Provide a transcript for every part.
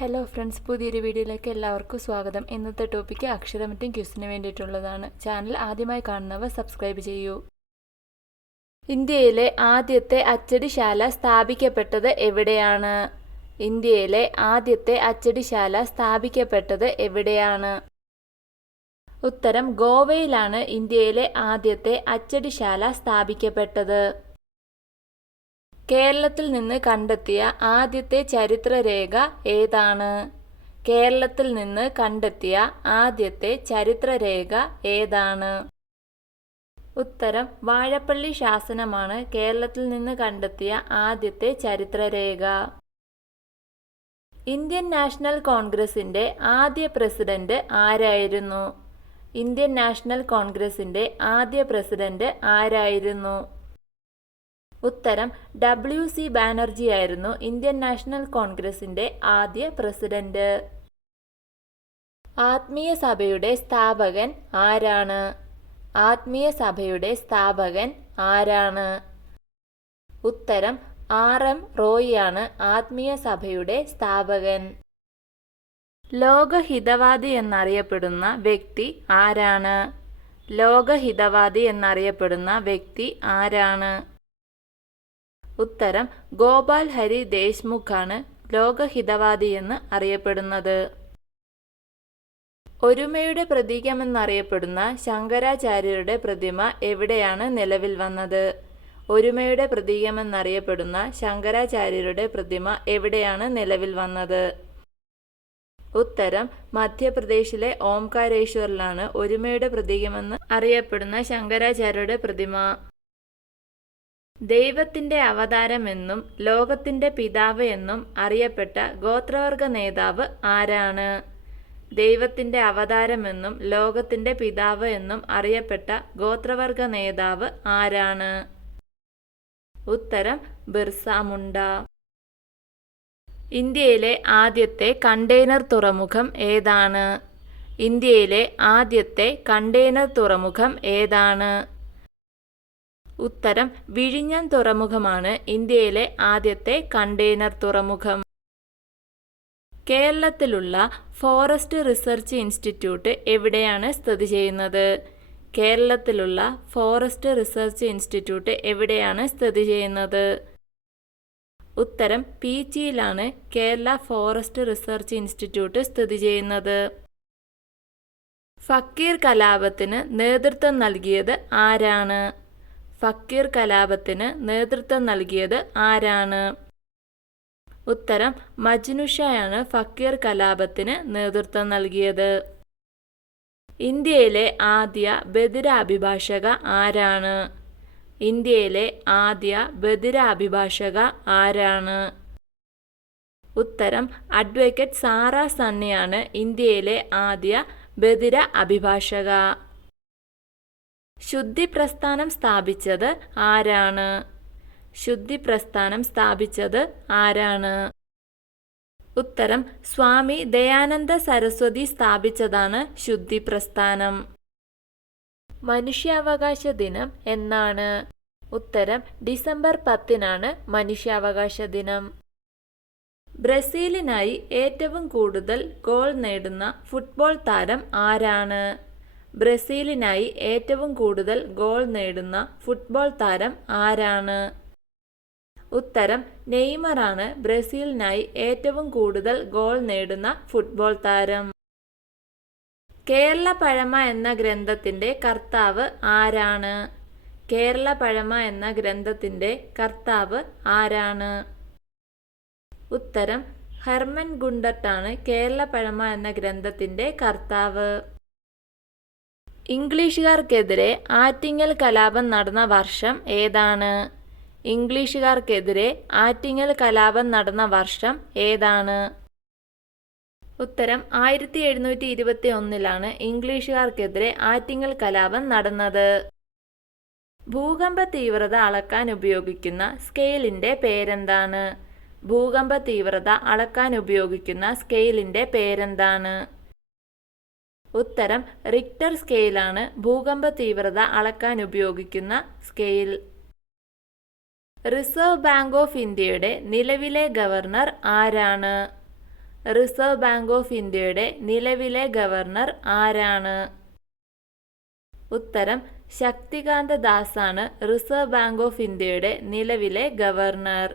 Hello friends, പുതിയൊരു വീഡിയോയിലേക്ക് എല്ലാവർക്കും സ്വാഗതം. ഇന്നത്തെ ടോപ്പിക്ക് അക്ഷരമറ്റും ക്വിസിന് വേണ്ടിയിട്ടുള്ളതാണ്. ചാനൽ ആദ്യമായി കാണുന്നവർ സബ്സ്ക്രൈബ് ചെയ്യൂ. ഇന്ത്യയിലെ ആദ്യത്തെ അച്ചടിശാല സ്ഥാപിക്കപ്പെട്ടത് എവിടെയാണ്? ഇന്ത്യയിലെ ആദ്യത്തെ അച്ചടിശാല സ്ഥാപിക്കപ്പെട്ടത് എവിടെയാണ്? ഉത്തരം ഗോവയിലാണ് ഇന്ത്യയിലെ ആദ്യത്തെ അച്ചടിശാല സ്ഥാപിക്കപ്പെട്ടത്. കേരളത്തിൽ നിന്ന് കണ്ടെത്തിയ ആദ്യത്തെ ചരിത്രരേഖ ഏതാണ്? കേരളത്തിൽ നിന്ന് കണ്ടെത്തിയ ആദ്യത്തെ ചരിത്രരേഖ ഏതാണ്? ഉത്തരം വാഴപ്പള്ളി ശാസനമാണ് കേരളത്തിൽ നിന്ന് കണ്ടെത്തിയ ആദ്യത്തെ ചരിത്രരേഖ. ഇന്ത്യൻ നാഷണൽ കോൺഗ്രസിന്റെ ആദ്യ പ്രസിഡന്റ് ആരായിരുന്നു? ഇന്ത്യൻ നാഷണൽ കോൺഗ്രസിന്റെ ആദ്യ പ്രസിഡന്റ് ആരായിരുന്നു? ഉത്തരം W.C. ബാനർജി ആയിരുന്നു ഇന്ത്യൻ നാഷണൽ കോൺഗ്രസിന്റെ ആദ്യ പ്രസിഡന്റ്. ആത്മീയ സഭയുടെ സ്ഥാപകൻ ആരാണ്? ആത്മീയ സഭയുടെ സ്ഥാപകൻ ആരാണ്? ഉത്തരം R.M. റോയിയാണ് ആത്മീയ സഭയുടെ സ്ഥാപകൻ. ലോകഹിതവാദി എന്നറിയപ്പെടുന്ന വ്യക്തി ആരാണ്? ലോകഹിതവാദി എന്നറിയപ്പെടുന്ന വ്യക്തി ആരാണ്? ഉത്തരം ഗോപാൽ ഹരി ദേശ്മുഖാണ് ലോകഹിതവാദി എന്ന് അറിയപ്പെടുന്നത്. ഒരുമയുടെ പ്രതീകമെന്നറിയപ്പെടുന്ന ശങ്കരാചാര്യരുടെ പ്രതിമ എവിടെയാണ് നിലവിൽ വന്നത്? ഒരുമയുടെ പ്രതീകമെന്നറിയപ്പെടുന്ന ശങ്കരാചാര്യരുടെ പ്രതിമ എവിടെയാണ് നിലവിൽ വന്നത്? ഉത്തരം മധ്യപ്രദേശിലെ ഓംകാരേശ്വറിലാണ് ഒരുമയുടെ പ്രതീകമെന്ന് അറിയപ്പെടുന്ന ശങ്കരാചാര്യരുടെ പ്രതിമ. ദൈവത്തിന്റെ അവതാരമെന്നും ലോകത്തിന്റെ പിതാവ് എന്നും അറിയപ്പെട്ട ഗോത്രവർഗ നേതാവ് ആരാണ്? ദൈവത്തിന്റെ അവതാരമെന്നും ലോകത്തിന്റെ പിതാവ് എന്നും അറിയപ്പെട്ട ഗോത്രവർഗ നേതാവ് ആരാണ്? ഉത്തരം ബിർസ മുണ്ട. ഇന്ത്യയിലെ ആദ്യത്തെ കണ്ടെയ്നർ തുറമുഖം ഏതാണ്? ഇന്ത്യയിലെ ആദ്യത്തെ കണ്ടെയ്നർ തുറമുഖം ഏതാണ്? ഉത്തരം വിഴിഞ്ഞം തുറമുഖമാണ് ഇന്ത്യയിലെ ആദ്യത്തെ കണ്ടെയ്നർ തുറമുഖം. കേരളത്തിലുള്ള ഫോറസ്റ്റ് റിസർച്ച് ഇൻസ്റ്റിറ്റ്യൂട്ട് എവിടെയാണ് സ്ഥിതി ചെയ്യുന്നത്? കേരളത്തിലുള്ള ഫോറസ്റ്റ് റിസർച്ച് ഇൻസ്റ്റിറ്റ്യൂട്ട് എവിടെയാണ് സ്ഥിതി ചെയ്യുന്നത്? ഉത്തരം പീച്ചിയിലാണ് കേരള ഫോറസ്റ്റ് റിസർച്ച് ഇൻസ്റ്റിറ്റ്യൂട്ട് സ്ഥിതി ചെയ്യുന്നത്. ഫക്കീർ കലാപത്തിന് നേതൃത്വം നൽകിയത് ആരാണ്? ഫക്കീർ കലാപത്തിന് നേതൃത്വം നൽകിയത് ആരാണ്? ഉത്തരം മജ്നു ഷായാണ് ഫക്കീർ കലാപത്തിന് നേതൃത്വം നൽകിയത്. ഇന്ത്യയിലെ ആദ്യ ബധിര അഭിഭാഷക ആരാണ്? ഇന്ത്യയിലെ ആദ്യ ബധിര അഭിഭാഷക ആരാണ്? ഉത്തരം അഡ്വക്കേറ്റ് സാറ സണ്ണിയാണ് ഇന്ത്യയിലെ ആദ്യ ബധിര അഭിഭാഷക. ശുദ്ധി പ്രസ്ഥാനം സ്ഥാപിച്ചത് ആരാണ്? ശുദ്ധി പ്രസ്ഥാനം സ്ഥാപിച്ചത് ആരാണ്? ഉത്തരം സ്വാമി ദയാനന്ദ സരസ്വതി സ്ഥാപിച്ചതാണ് ശുദ്ധി പ്രസ്ഥാനം. മനുഷ്യാവകാശ ദിനം എന്നാണ്? ഉത്തരം ഡിസംബർ 10 മനുഷ്യാവകാശ ദിനം. ബ്രസീലിനായി ഏറ്റവും കൂടുതൽ ഗോൾ നേടുന്ന ഫുട്ബോൾ താരം ആരാണ്? ബ്രസീലിനായി ഏറ്റവും കൂടുതൽ ഗോൾ നേടുന്ന ഫുട്ബോൾ താരം ആരാണ്? ഉത്തരം നെയ്മറാണ് ബ്രസീലിനായി ഏറ്റവും കൂടുതൽ ഗോൾ നേടുന്ന ഫുട്ബോൾ താരം. കേരള പഴമ എന്ന ഗ്രന്ഥത്തിന്റെ കർത്താവ് ആരാണ്? കേരള പഴമ എന്ന ഗ്രന്ഥത്തിന്റെ കർത്താവ് ആരാണ്? ഉത്തരം ഹെർമൻ ഗുണ്ടർട്ടാണ് കേരള പഴമ എന്ന ഗ്രന്ഥത്തിന്റെ കർത്താവ്. ഇംഗ്ലീഷുകാർക്കെതിരെ ആറ്റിങ്ങൽ കലാപം നടന്ന വർഷം ഏതാണ്? ഇംഗ്ലീഷുകാർക്കെതിരെ ആറ്റിങ്ങൽ കലാപം നടന്ന വർഷം ഏതാണ്? ഉത്തരം 1721 ഇംഗ്ലീഷുകാർക്കെതിരെ ആറ്റിങ്ങൽ കലാപം നടന്നത്. ഭൂകമ്പ തീവ്രത അളക്കാൻ ഉപയോഗിക്കുന്ന സ്കെയിലിന്റെ പേരെന്താണ്? ഭൂകമ്പ തീവ്രത അളക്കാൻ ഉപയോഗിക്കുന്ന സ്കെയിലിന്റെ പേരെന്താണ്? ഉത്തരം റിക്ടർ സ്കെയിലാണ് ഭൂകമ്പ തീവ്രത അളക്കാൻ ഉപയോഗിക്കുന്ന സ്കെയിൽ. റിസർവ് ബാങ്ക് ഓഫ് ഇന്ത്യയുടെ നിലവിലെ ഗവർണർ ആരാണ്? റിസർവ് ബാങ്ക് ഓഫ് ഇന്ത്യയുടെ നിലവിലെ ഗവർണർ ആരാണ്? ഉത്തരം ശക്തികാന്ത ദാസാണ് റിസർവ് ബാങ്ക് ഓഫ് ഇന്ത്യയുടെ നിലവിലെ ഗവർണർ.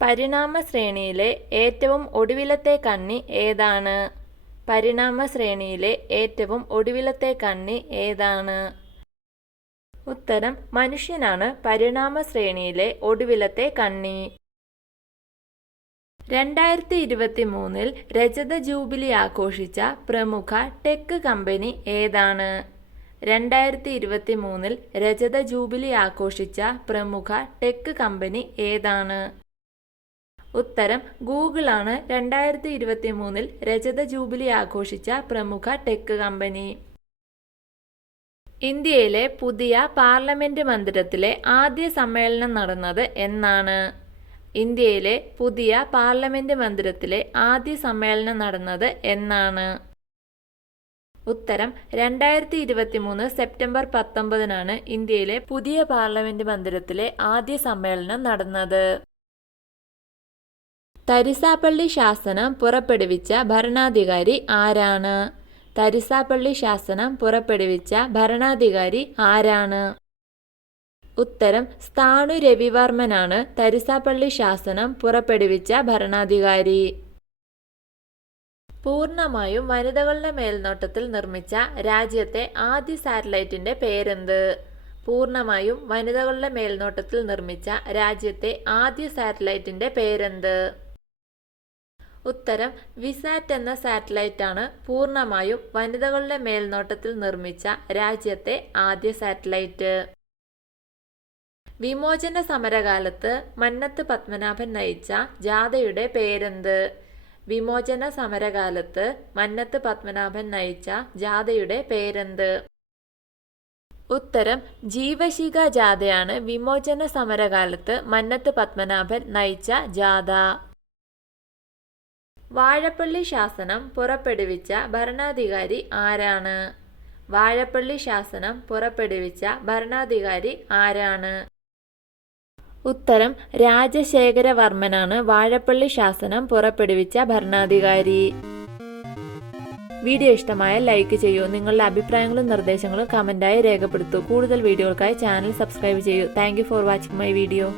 പരിണാമ ശ്രേണിയിലെ ഏറ്റവും ഒടുവിലത്തെ കണ്ണി ഏതാണ്? പരിണാമ ശ്രേണിയിലെ ഏറ്റവും ഒടുവിലത്തെ കണ്ണി ഏതാണ്? ഉത്തരം മനുഷ്യനാണ് പരിണാമ ശ്രേണിയിലെ ഒടുവിലത്തെ കണ്ണി. 2023 രജത ജൂബിലി ആഘോഷിച്ച പ്രമുഖ ടെക് കമ്പനി ഏതാണ്? 2023 രജത ജൂബിലി ആഘോഷിച്ച പ്രമുഖ ടെക് കമ്പനി ഏതാണ്? ഉത്തരം ഗൂഗിൾ ആണ് 2023 രജത ജൂബിലി ആഘോഷിച്ച പ്രമുഖ ടെക് കമ്പനി. ഇന്ത്യയിലെ പുതിയ പാർലമെന്റ് മന്ദിരത്തിലെ ആദ്യ സമ്മേളനം നടന്നത് എന്നാണ്? ഇന്ത്യയിലെ പുതിയ പാർലമെന്റ് മന്ദിരത്തിലെ ആദ്യ സമ്മേളനം നടന്നത് എന്നാണ്? ഉത്തരം 2023 സെപ്റ്റംബർ 19 ഇന്ത്യയിലെ പുതിയ പാർലമെന്റ് മന്ദിരത്തിലെ ആദ്യ സമ്മേളനം നടന്നത്. തരിസാപ്പള്ളി ശാസനം പുറപ്പെടുവിച്ച ഭരണാധികാരി ആരാണ്? തരിസാപ്പള്ളി ശാസനം പുറപ്പെടുവിച്ച ഭരണാധികാരി ആരാണ്? ഉത്തരം സ്ഥാണു രവിവർമ്മനാണ് തരിസാപ്പള്ളി ശാസനം പുറപ്പെടുവിച്ച ഭരണാധികാരി. പൂർണ്ണമായും വനിതകളുടെ മേൽനോട്ടത്തിൽ നിർമ്മിച്ച രാജ്യത്തെ ആദ്യ സാറ്റലൈറ്റിന്റെ പേരെന്ത്? പൂർണ്ണമായും വനിതകളുടെ മേൽനോട്ടത്തിൽ നിർമ്മിച്ച രാജ്യത്തെ ആദ്യ സാറ്റലൈറ്റിന്റെ പേരെന്ത്? ഉത്തരം വിസാറ്റ് എന്ന സാറ്റലൈറ്റ് ആണ് പൂർണ്ണമായും വനിതകളുടെ മേൽനോട്ടത്തിൽ നിർമ്മിച്ച രാജ്യത്തെ ആദ്യ സാറ്റലൈറ്റ്. വിമോചന സമരകാലത്ത് മന്നത്ത് പത്മനാഭൻ നയിച്ച ജാഥയുടെ പേരെന്ത്? വിമോചന സമരകാലത്ത് മന്നത്ത് പത്മനാഭൻ നയിച്ച ജാഥയുടെ പേരെന്ത്? ഉത്തരം ജീവശിഖ ജാഥയാണ് വിമോചന സമരകാലത്ത് മന്നത്ത് പത്മനാഭൻ നയിച്ച ജാഥ. വാഴപ്പള്ളി ശാസനം പുറപ്പെടുവിച്ച ഭരണാധികാരി ആരാണ്? വാഴപ്പള്ളി ശാസനം പുറപ്പെടുവിച്ച ഭരണാധികാരി ആരാണ്? ഉത്തരം രാജശേഖരവർമ്മനാണ് വാഴപ്പള്ളി ശാസനം പുറപ്പെടുവിച്ച ഭരണാധികാരി. വീഡിയോ ഇഷ്ടമായാൽ ലൈക്ക് ചെയ്യൂ. നിങ്ങളുടെ അഭിപ്രായങ്ങളും നിർദ്ദേശങ്ങളും കമന്റായി രേഖപ്പെടുത്തൂ. കൂടുതൽ വീഡിയോകൾക്കായി ചാനൽ സബ്സ്ക്രൈബ് ചെയ്യൂ. Thank you for watching my video.